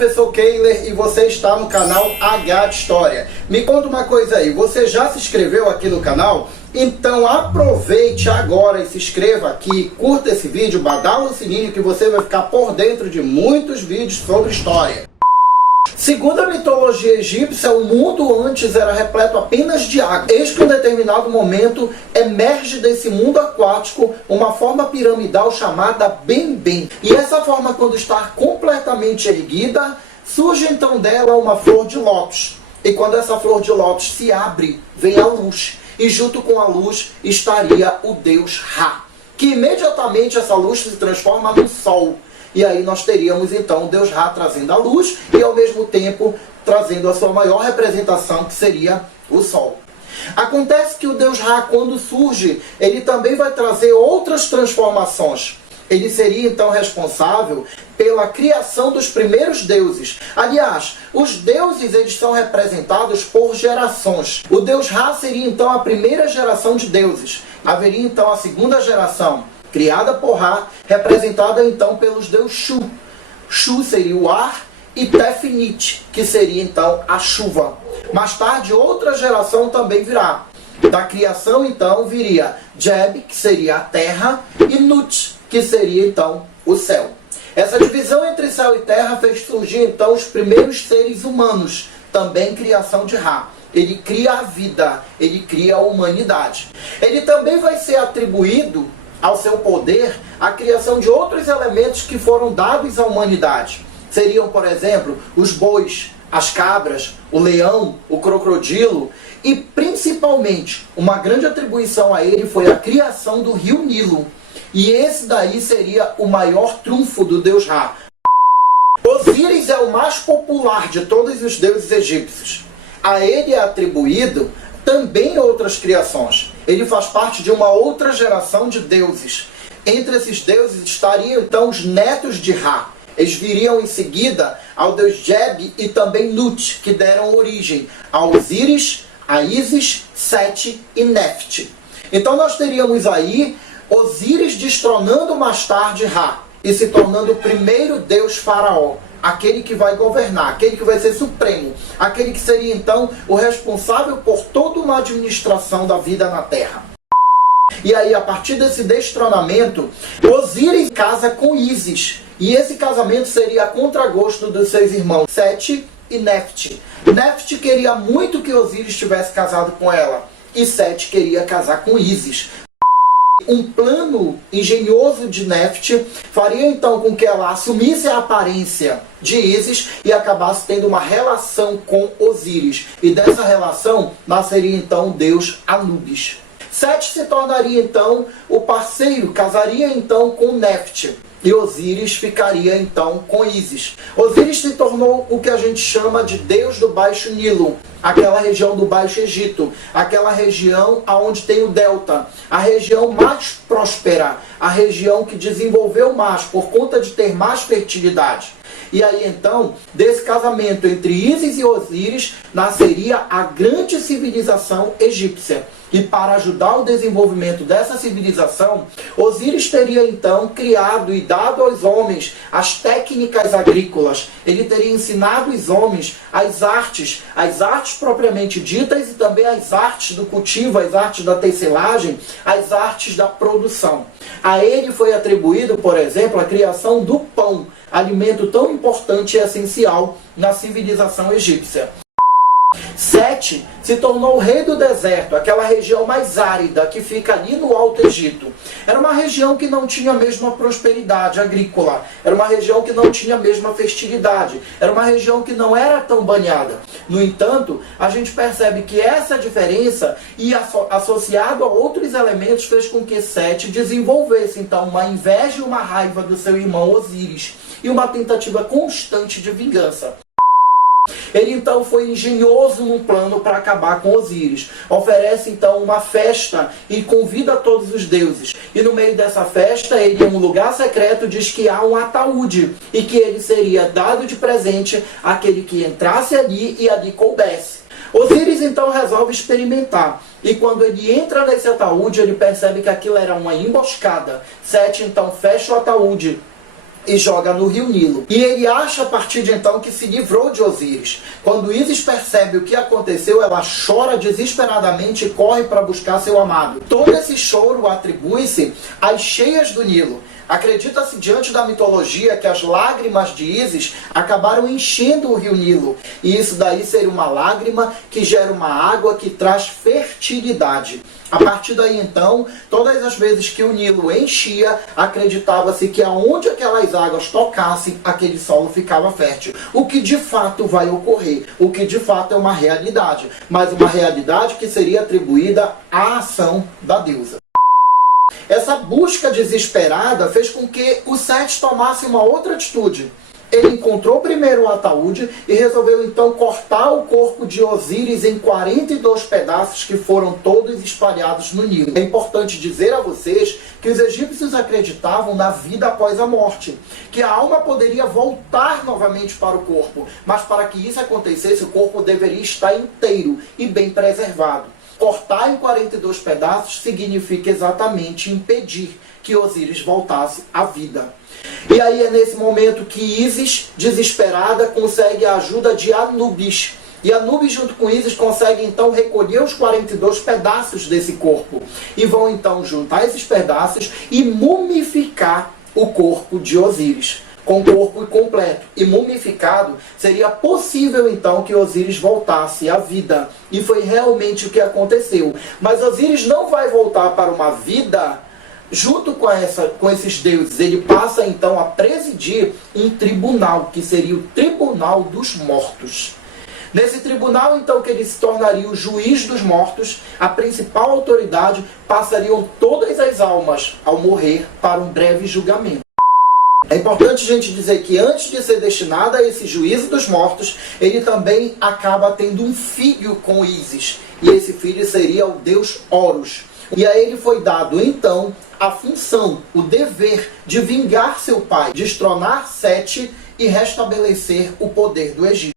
professor Keiler e você está no canal H de História. Me conta uma coisa aí, você já se inscreveu aqui no canal? Então aproveite agora e se inscreva aqui, curta esse vídeo, badala o sininho que você vai ficar por dentro de muitos vídeos sobre história. Segundo a mitologia egípcia, o mundo antes era repleto apenas de água. Eis que em um determinado momento emerge desse mundo aquático uma forma piramidal chamada Bem-Bem. E essa forma, quando está completamente erguida, surge então dela uma flor de lótus. E quando essa flor de lótus se abre, vem a luz. E junto com a luz estaria o deus Ra, que imediatamente essa luz se transforma no sol. E aí nós teríamos então o deus Ra trazendo a luz e ao mesmo tempo trazendo a sua maior representação, que seria o sol. Acontece que o deus Ra, quando surge, ele também vai trazer outras transformações. Ele seria então responsável pela criação dos primeiros deuses. Aliás, os deuses eles são representados por gerações. O deus Ra seria então a primeira geração de deuses. Haveria então a segunda geração, criada por Ra, representada então pelos deuses Shu. Shu seria o ar e Tefnit, que seria então a chuva. Mais tarde, outra geração também virá. Da criação então viria Jeb, que seria a terra, e Nut, que seria então o céu. Essa divisão entre céu e terra fez surgir então os primeiros seres humanos, também criação de Ra. Ele cria a vida, ele cria a humanidade. Ele também vai ser atribuído ao seu poder a criação de outros elementos que foram dados à humanidade. Seriam, por exemplo, os bois, as cabras, o leão, o crocodilo e, principalmente, uma grande atribuição a ele foi a criação do rio Nilo. E esse daí seria o maior trunfo do deus Ra. Osíris é o mais popular de todos os deuses egípcios. A ele é atribuído também outras criações. Ele faz parte de uma outra geração de deuses. Entre esses deuses estariam então os netos de Ra. Eles viriam em seguida ao deus Jeb e também Nut, que deram origem a Osíris, a Ísis, Sete e Nefte. Então nós teríamos aí Osíris destronando mais tarde Ra e se tornando o primeiro deus faraó, aquele que vai governar, aquele que vai ser supremo, aquele que seria então o responsável por toda uma administração da vida na terra. E aí, a partir desse destronamento, Osíris casa com Ísis, e esse casamento seria a contragosto dos seus irmãos Sete e Nefte. Nefte queria muito que Osíris tivesse casado com ela, e Sete queria casar com Ísis. Um plano engenhoso de Nefte faria então com que ela assumisse a aparência de Ísis e acabasse tendo uma relação com Osíris. E dessa relação nasceria então o deus Anubis. Sete se tornaria então o parceiro, casaria então com Nefte. E Osíris ficaria então com Ísis. Osíris se tornou o que a gente chama de Deus do Baixo Nilo, aquela região do Baixo Egito, aquela região onde tem o delta, a região mais próspera, a região que desenvolveu mais por conta de ter mais fertilidade. E aí então, desse casamento entre Ísis e Osíris, nasceria a grande civilização egípcia. E para ajudar o desenvolvimento dessa civilização, Osíris teria então criado e dado aos homens as técnicas agrícolas. Ele teria ensinado os homens as artes propriamente ditas e também as artes do cultivo, as artes da tecelagem, as artes da produção. A ele foi atribuído, por exemplo, a criação do pão, alimento tão importante e essencial na civilização egípcia. Sete se tornou o rei do deserto, aquela região mais árida que fica ali no Alto Egito. Era uma região que não tinha a mesma prosperidade agrícola, era uma região que não tinha a mesma fertilidade, era uma região que não era tão banhada. No entanto, a gente percebe que essa diferença e associado a outros elementos fez com que Sete desenvolvesse então uma inveja e uma raiva do seu irmão Osíris e uma tentativa constante de vingança. Ele então foi engenhoso num plano para acabar com Osíris. Oferece então uma festa e convida todos os deuses. E no meio dessa festa, ele, em um lugar secreto, diz que há um ataúde e que ele seria dado de presente àquele que entrasse ali e ali coubesse. Osíris então resolve experimentar. E quando ele entra nesse ataúde, ele percebe que aquilo era uma emboscada. Sete então fecha o ataúde e joga no rio Nilo. E ele acha a partir de então que se livrou de Osíris. Quando Ísis percebe o que aconteceu, ela chora desesperadamente e corre para buscar seu amado. Todo esse choro atribui-se às cheias do Nilo. Acredita-se diante da mitologia que as lágrimas de Ísis acabaram enchendo o rio Nilo. E isso daí seria uma lágrima que gera uma água que traz fertilidade. A partir daí então, todas as vezes que o Nilo enchia, acreditava-se que aonde aquelas águas tocassem, aquele solo ficava fértil. O que de fato vai ocorrer, o que de fato é uma realidade, mas uma realidade que seria atribuída à ação da deusa. Essa busca desesperada fez com que o Sete tomasse uma outra atitude. Ele encontrou primeiro o ataúde e resolveu então cortar o corpo de Osíris em 42 pedaços que foram todos espalhados no Nilo. É importante dizer a vocês que os egípcios acreditavam na vida após a morte, que a alma poderia voltar novamente para o corpo, mas para que isso acontecesse, o corpo deveria estar inteiro e bem preservado. Cortar em 42 pedaços significa exatamente impedir que Osíris voltasse à vida. E aí é nesse momento que Ísis, desesperada, consegue a ajuda de Anubis. E Anubis, junto com Ísis, consegue então recolher os 42 pedaços desse corpo. E vão então juntar esses pedaços e mumificar o corpo de Osíris. Com o corpo completo e mumificado, seria possível então que Osíris voltasse à vida. E foi realmente o que aconteceu. Mas Osíris não vai voltar para uma vida junto com esses deuses. Ele passa então a presidir um tribunal, que seria o Tribunal dos Mortos. Nesse tribunal, então, que ele se tornaria o juiz dos mortos, a principal autoridade, passariam todas as almas, ao morrer, para um breve julgamento. É importante a gente dizer que antes de ser destinado a esse juízo dos mortos, ele também acaba tendo um filho com Ísis. E esse filho seria o deus Horus. E a ele foi dado, então, a função, o dever de vingar seu pai, destronar Sete e restabelecer o poder do Egito.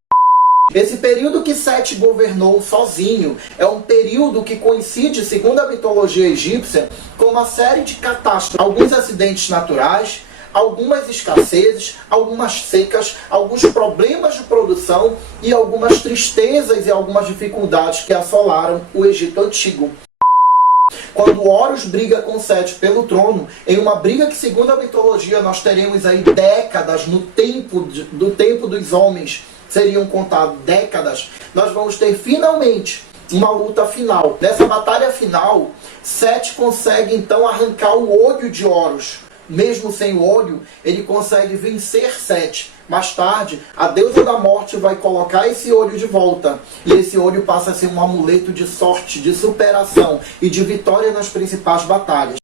Esse período que Sete governou sozinho é um período que coincide, segundo a mitologia egípcia, com uma série de catástrofes, alguns acidentes naturais, algumas escassezes, algumas secas, alguns problemas de produção e algumas tristezas e algumas dificuldades que assolaram o Egito Antigo. Quando Horus briga com Sete pelo trono, em uma briga que, segundo a mitologia, nós teremos aí décadas no do tempo dos homens, seriam contadas décadas, nós vamos ter finalmente uma luta final. Nessa batalha final, Sete consegue então arrancar o olho de Horus. Mesmo sem o olho, ele consegue vencer Sete. Mais tarde, a deusa da morte vai colocar esse olho de volta. E esse olho passa a ser um amuleto de sorte, de superação e de vitória nas principais batalhas.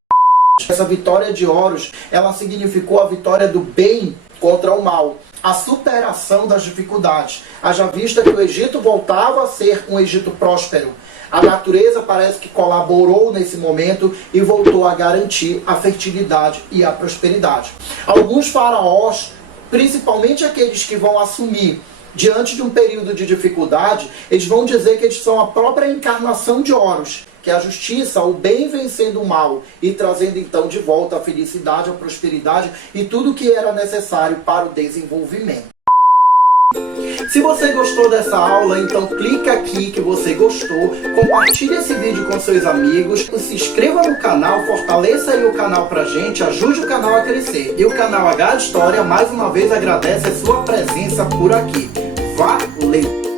Essa vitória de Horus, ela significou a vitória do bem contra o mal. A superação das dificuldades. Haja vista que o Egito voltava a ser um Egito próspero. A natureza parece que colaborou nesse momento e voltou a garantir a fertilidade e a prosperidade. Alguns faraós, principalmente aqueles que vão assumir diante de um período de dificuldade, eles vão dizer que eles são a própria encarnação de Horus, que é a justiça, o bem vencendo o mal e trazendo então de volta a felicidade, a prosperidade e tudo o que era necessário para o desenvolvimento. Se você gostou dessa aula, então clica aqui que você gostou, compartilhe esse vídeo com seus amigos, se inscreva no canal, fortaleça aí o canal pra gente, ajude o canal a crescer. E o canal H de História mais uma vez agradece a sua presença por aqui. Valeu!